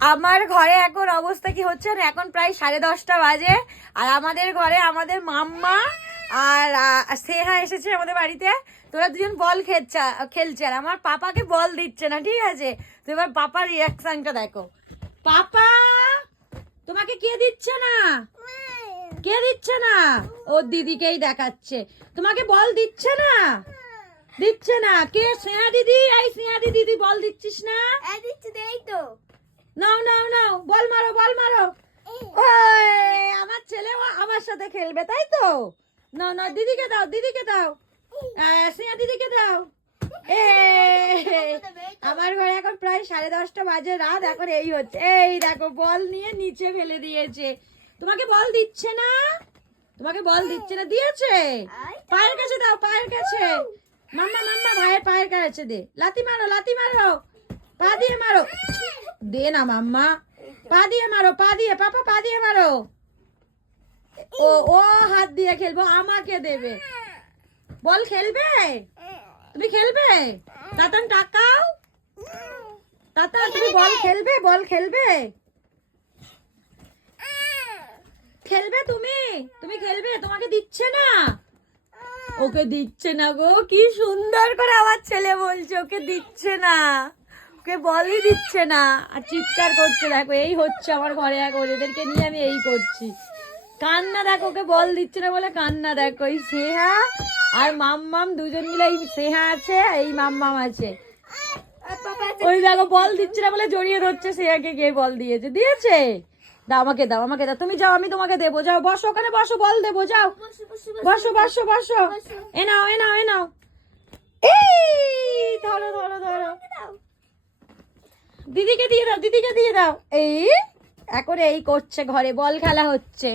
আমার ঘরে এখন অবস্থা কি হচ্ছে না, এখন প্রায় 10:30 বাজে। আর আমাদের ঘরে আমাদের মাম্মা আর স্নেহা এসেছে আমাদের বাড়িতে। তোরা দুজন বল খেলছে আর আমার পাপাকে বল দিচ্ছে না, ঠিক আছে? তো এবার পাপার রিয়াকশনটা দেখো। পাপা, তোমাকে কে দিচ্ছে না? কে দিচ্ছে না? ওর দিদিকেই দেখাচ্ছে। তোমাকে বল দিচ্ছে না? দিচ্ছে না। কে? স্নেহা দিদি। এই স্নেহা দিদি, তুই বল দিচ্ছিস না? নাও নাও নাও, বল মারো বল মারো। আমার ছেলে আমার সাথে খেলবে, তাই তো? না না, দিদিকে দাও, দিদিকে দাও, স্নেহা দিদিকে দাও। আমার ঘরে এখন প্রায় 10:30 বাজে রাত। এখন এই হচ্ছে, এই দেখো বল নিয়ে নিচে ফেলে দিয়েছে। তোমাকে বল দিচ্ছে না? তোমাকে বল দিচ্ছে না? দিয়েছে। পায়ের কাছে দাও, পায়ের কাছে। মাম্মা মাম্মা, ভাইয়ের পায়ের কাছে দে। লাথি মারো, লাথি মারো, পা দিয়ে মারো। দে না মাম্মা, পা দিয়ে মারো, পা দিয়ে। পাপা পা দিয়ে মারো। ও ও হাত দিয়ে খেলবো, আমাকে দেবে। বল খেলবে? তুমি খেলবে? তাতান টাকাও। তাতা, তুমি বল খেলবে? বল খেলবে? খেলবে তুমি? তুমি খেলবে? তোমাকে দিচ্ছে না? ওকে দিচ্ছে না গো। কি সুন্দর করে আমার ছেলে বলছে ওকে দিচ্ছে না, ওকে বলই দিচ্ছে না। আর চিৎকার করছে। দেখো এই হচ্ছে আমার ঘরে এখন, এদেরকে নিয়ে আমি এই করছি। কান্না দেখো, ওকে বল দিচ্ছে না বলে কান্না। দেখো এই স্নেহা আর মাম্মাম দুজন মিলে, এই স্নেহা আছে এই মাম্মাম আছে। ওই দেখো বল দিচ্ছে না বলে জড়িয়ে ধরছে স্নেহাকে। কে বল দিয়েছে? দিয়েছে। দাও, আমাকে দাও, আমাকে দাও। তুমি যাও, আমি তোমাকে দেবো। যাও বসো ওখানে, বসো, বল দেবো। যাও বসো বসো বসো। এ নাও এ নাও এ নাও। এই ধরো ধরো ধরো, দিদিকে দিয়ে দাও, দিদিকে দিয়ে দাও। এই এখন এই করছে, ঘরে বল খেলা হচ্ছে।